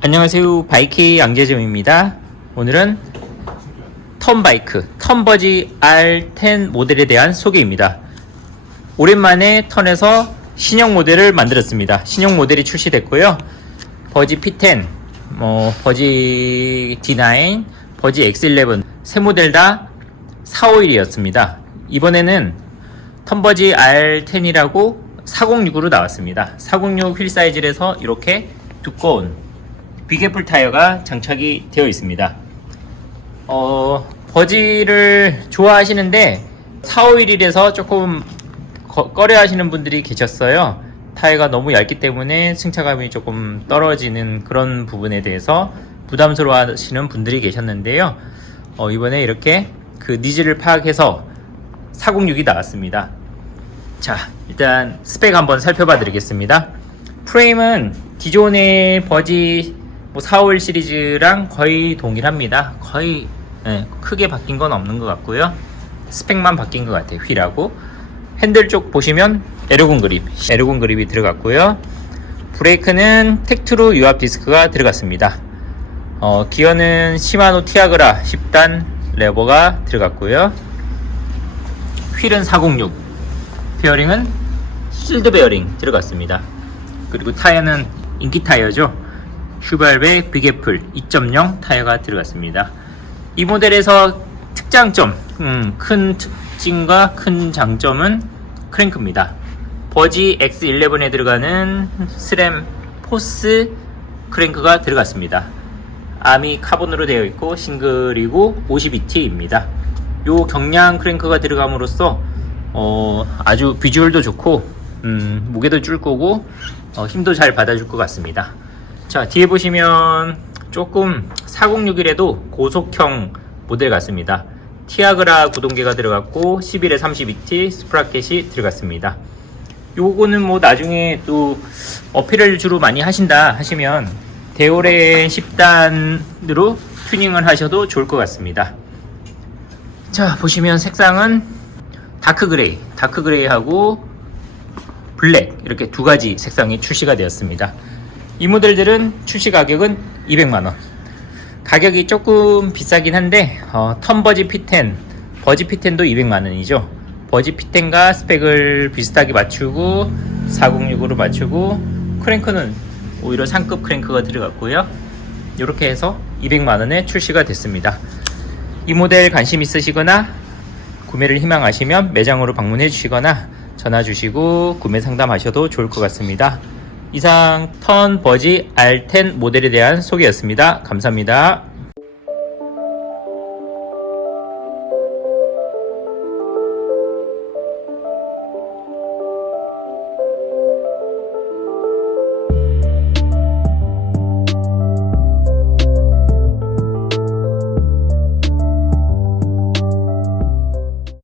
안녕하세요. 바이키 양재점입니다. 오늘은 턴바이크, 턴버지 R10 모델에 대한 소개입니다. 오랜만에 턴에서 신형 모델을 만들었습니다. 신형 모델이 출시됐고요. 버지 P10, 뭐 버지 D9, 버지 X11 세 모델 다 451이었습니다. 이번에는 턴버지 R10이라고 406으로 나왔습니다. 406 휠 사이즈에서 이렇게 두꺼운 비계풀 타이어가 장착이 되어 있습니다. 어, 버지를 좋아하시는데 451이라서 조금 거- 꺼려 하시는 분들이 계셨어요. 타이어가 너무 얇기 때문에 승차감이 조금 떨어지는 그런 부분에 대해서 부담스러워 하시는 분들이 계셨는데요. 어, 이번에 이렇게 그 니즈를 파악해서 406이 나왔습니다. 자, 일단 스펙 한번 살펴봐 드리겠습니다. 프레임은 기존의 버지 뭐 4월 시리즈랑 거의 동일합니다. 거의 예, 크게 바뀐 건 없는 것 같고요. 스펙만 바뀐 것 같아요. 휠하고 핸들 쪽 보시면 에르곤 그립, 에르곤 그립이 들어갔고요. 브레이크는 텍트로 유압 디스크가 들어갔습니다. 어, 기어는 시마노 티아그라 10단 레버가 들어갔고요. 휠은 406, 베어링은 실드 베어링 들어갔습니다. 그리고 타이어는 인기 타이어죠. 슈발베 비게풀 2.0 타이어가 들어갔습니다. 이 모델에서 특장점, 음, 큰 특징과 큰 장점은 크랭크입니다. 버지 X11에 들어가는 스램 포스 크랭크가 들어갔습니다. 암이 카본으로 되어 있고 싱글이고 52T입니다. 요 경량 크랭크가 들어감으로써 어, 아주 비주얼도 좋고 음, 무게도 줄 거고 어, 힘도 잘 받아줄 것 같습니다. 자 뒤에 보시면 조금 406이라도 고속형 모델 같습니다. 티아그라 구동계가 들어갔고 11에 32T 스프라켓이 들어갔습니다. 요거는 뭐 나중에 또 어필을 주로 많이 하신다 하시면 데오레 10단으로 튜닝을 하셔도 좋을 것 같습니다. 자 보시면 색상은 다크 그레이, 다크 그레이하고 블랙 이렇게 두 가지 색상이 출시가 되었습니다. 이 모델들은 출시 가격은 200만 원. 가격이 조금 비싸긴 한데 어, 턴버지 P10, 버지 P10도 200만 원이죠. 버지 P10과 스펙을 비슷하게 맞추고 406으로 맞추고 크랭크는 오히려 상급 크랭크가 들어갔고요. 이렇게 해서 200만 원에 출시가 됐습니다. 이 모델 관심 있으시거나 구매를 희망하시면 매장으로 방문해 주시거나 전화 주시고 구매 상담하셔도 좋을 것 같습니다. 이상 턴 버지 R10 모델에 대한 소개였습니다. 감사합니다.